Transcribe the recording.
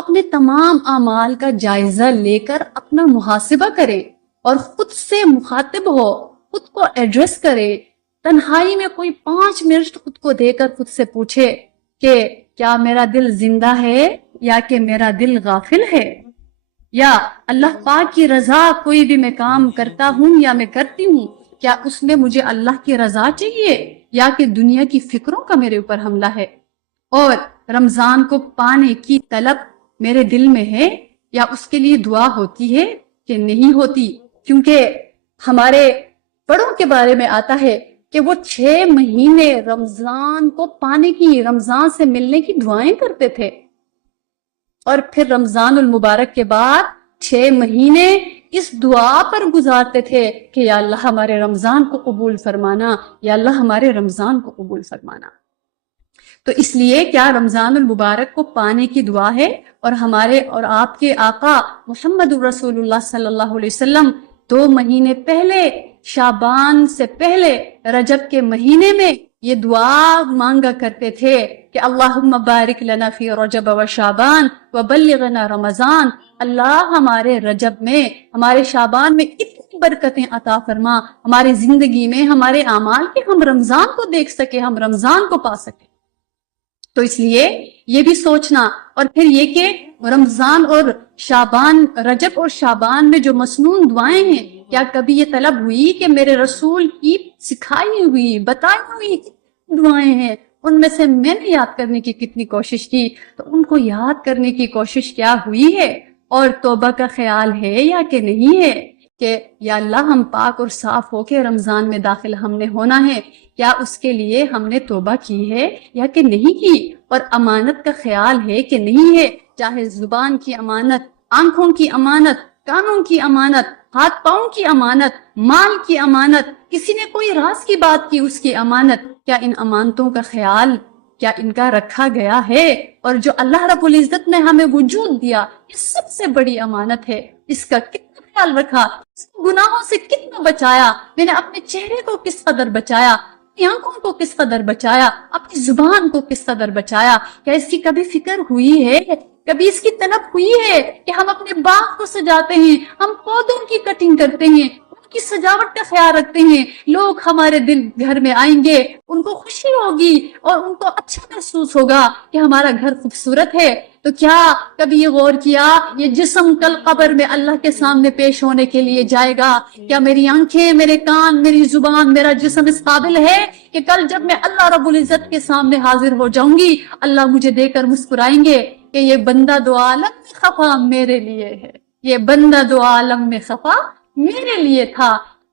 اپنے تمام اعمال کا جائزہ لے کر اپنا محاسبہ کرے اور خود سے مخاطب ہو، خود کو ایڈریس کرے، تنہائی میں کوئی 5 منٹ خود کو دے کر خود سے پوچھے کہ کیا میرا دل زندہ ہے یا کہ میرا دل غافل ہے، یا اللہ پاک کی رضا کوئی بھی میں کام کرتا ہوں یا میں کرتی ہوں، کیا اس میں مجھے اللہ کی رضا چاہیے یا کہ دنیا کی فکروں کا میرے اوپر حملہ ہے، اور رمضان کو پانے کی طلب میرے دل میں ہے یا اس کے لیے دعا ہوتی ہے کہ نہیں ہوتی، کیونکہ ہمارے بڑوں کے بارے میں آتا ہے کہ وہ 6 مہینے رمضان کو پانے کی، رمضان سے ملنے کی دعائیں کرتے تھے، اور پھر رمضان المبارک کے بعد 6 مہینے اس دعا پر گزارتے تھے کہ یا اللہ ہمارے رمضان کو قبول فرمانا، یا اللہ ہمارے رمضان کو قبول فرمانا۔ تو اس لیے کیا رمضان المبارک کو پانے کی دعا ہے، اور ہمارے اور آپ کے آقا محمد رسول اللہ صلی اللہ علیہ وسلم 2 مہینے پہلے، شعبان سے پہلے رجب کے مہینے میں یہ دعا مانگا کرتے تھے کہ اللہم بارک لنا فی رجب و شعبان وبلغنا رمضان، اللہ ہمارے رجب میں، ہمارے شعبان میں اتنی برکتیں عطا فرما ہماری زندگی میں، ہمارے اعمال کے ہم رمضان کو دیکھ سکے، ہم رمضان کو پا سکے۔ تو اس لیے یہ بھی سوچنا، اور پھر یہ کہ رمضان اور شعبان، رجب اور شعبان میں جو مسنون دعائیں ہیں، کیا کبھی یہ طلب ہوئی کہ میرے رسول کی سکھائی ہوئی، بتائی ہوئی دعائیں ہیں، ان میں سے میں نے یاد کرنے کی کتنی کوشش کی، تو ان کو یاد کرنے کی کوشش کیا ہوئی ہے، اور توبہ کا خیال ہے یا کہ نہیں ہے کہ یا اللہ ہم پاک اور صاف ہو کے رمضان میں داخل ہم نے ہونا ہے، کیا اس کے لیے ہم نے توبہ کی ہے یا کہ نہیں کی، اور امانت کا خیال ہے کہ نہیں ہے، چاہے زبان کی امانت، آنکھوں کی امانت، کانوں کی امانت، ہاتھ پاؤں کی امانت، مال کی امانت، کسی نے کوئی راز کی بات کی اس کی امانت، کیا ان امانتوں کا خیال، کیا ان کا رکھا گیا ہے؟ اور جو اللہ رب العزت نے ہمیں وجود دیا، یہ سب سے بڑی امانت ہے، اس کا کتنا خیال رکھا، اس گناہوں سے کتنا بچایا، میں نے اپنے چہرے کو کس قدر بچایا، اپنی آنکھوں کو کس قدر بچایا، اپنی زبان کو کس قدر بچایا، کیا اس کی کبھی فکر ہوئی ہے، کبھی اس کی طلب ہوئی ہے کہ ہم اپنے باغ کو سجاتے ہیں، ہم پودوں کی کٹنگ کرتے ہیں، ان کی سجاوٹ کا خیال رکھتے ہیں، لوگ ہمارے دل گھر میں آئیں گے، ان کو خوشی ہوگی اور ان کو اچھا محسوس ہوگا کہ ہمارا گھر خوبصورت ہے، تو کیا کبھی یہ غور کیا یہ جسم کل قبر میں اللہ کے سامنے پیش ہونے کے لیے جائے گا، کیا میری آنکھیں، میرے کان، میری زبان، میرا جسم اس قابل ہے کہ کل جب میں اللہ رب العزت کے سامنے حاضر ہو جاؤں گی، اللہ مجھے دے کر مسکرائیں گے کہ یہ بندہ دو عالم میں خفا میرے لیے ہے، یہ بندہ دو عالم میں خفا میرے لیے تھا،